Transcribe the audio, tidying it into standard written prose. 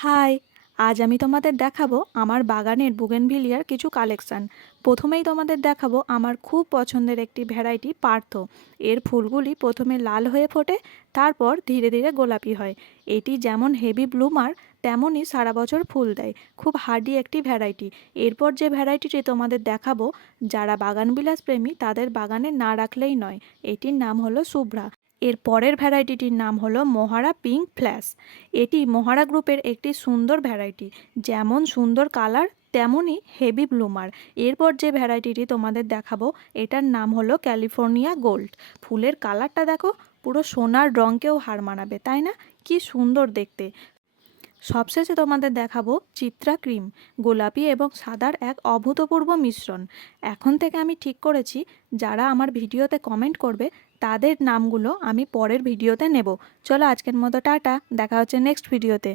High, আজ আমি তোমাদের দেখাবো আমার বাগানের বুগেনভিলিয়ার কিছু কালেকশন। প্রথমেই তোমাদের দেখাবো আমার খুব পছন্দের একটি ভ্যারাইটি পার্থ। এর ফুলগুলি প্রথমে লাল হয়ে ফোটে, তারপর ধীরে ধীরে গোলাপি হয়। এটি যেমন হেভি ব্লুমার, তেমনই সারা বছর ফুল দেয়। খুব হার্ডি একটি ভ্যারাইটি। এরপর যে ভ্যারাইটিটি তোমাদের দেখাবো, যারা বাগানবিলাস প্রেমী তাদের বাগানে না রাখলেই নয়। এটির নাম হলো শুভ্রা। এর পরের ভ্যারাইটিটির নাম হলো মহারা পিঙ্ক ফ্ল্যাশ। এটি মহারা গ্রুপের একটি সুন্দর ভ্যারাইটি, যেমন সুন্দর কালার তেমনই হেভি ব্লুমার। এরপর যে ভ্যারাইটিটি তোমাদের দেখাবো, এটার নাম হলো ক্যালিফোর্নিয়া গোল্ড। ফুলের কালারটা দেখো, পুরো সোনার রঙকেও হার মানাবে, তাই না? কি সুন্দর দেখতে। সবশেষে তোমাদের দেখাবো চিত্রা ক্রিম, গোলাপি এবং সাদার এক অভূতপূর্ব মিশ্রণ। এখন থেকে আমি ঠিক করেছি, যারা আমার ভিডিওতে কমেন্ট করবে তাদের নামগুলো আমি পরের ভিডিওতে নেব। চলো আজকের মতো টাটা, দেখা হচ্ছে নেক্সট ভিডিওতে।